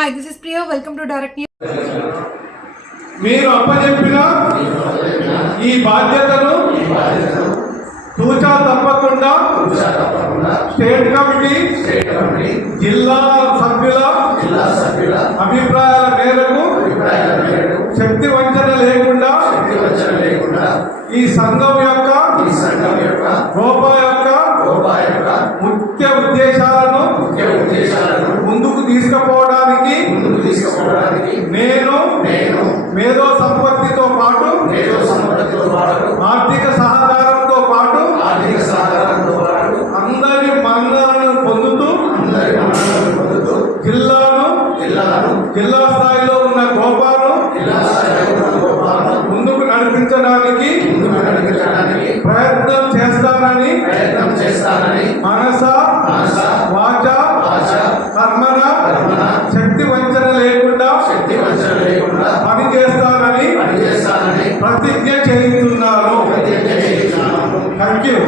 here. Welcome to Direct News. మీరు అప్పచెప్పిన ఈ బాధ్యతను తూచా తప్పకుండా స్టేట్ కమిటీ జిల్లా సభ్యుల అభిప్రాయాల మేరకు శక్తి వంచన లేకుండా ఈ సంఘం యొక్క గోపా యొక్క ముఖ్య ఉద్దేశాలను ముందుకు తీసుకుపోవడానికి మేధో సంపత్తితో పాటు మేధో సంపత్తితో పాటు ఆర్థిక సహకారంతో పాటు ఆర్థిక సహకారంతో పాటు అందరి మన్నలను పొందుతూ అందరి మన్నలను పొందుతూ జిల్లాను జిల్లాను జిల్లా స్థాయిలో ఉన్న గోపాలను జిల్లా స్థాయిలో ఉన్న గోపాలను ముందుకు నడిపించడానికి ముందుకు నడిపించడానికి ప్రయత్నం చేస్తానని ప్రయత్నం చేస్తానని మనస మనస వాచ వాచ కర్మన కర్మన శక్తి వంచన లేకుండా శక్తి వంచన లేకుండా ప్రతిజ్ఞ చేస్తున్నాను థ్యాంక్ యూ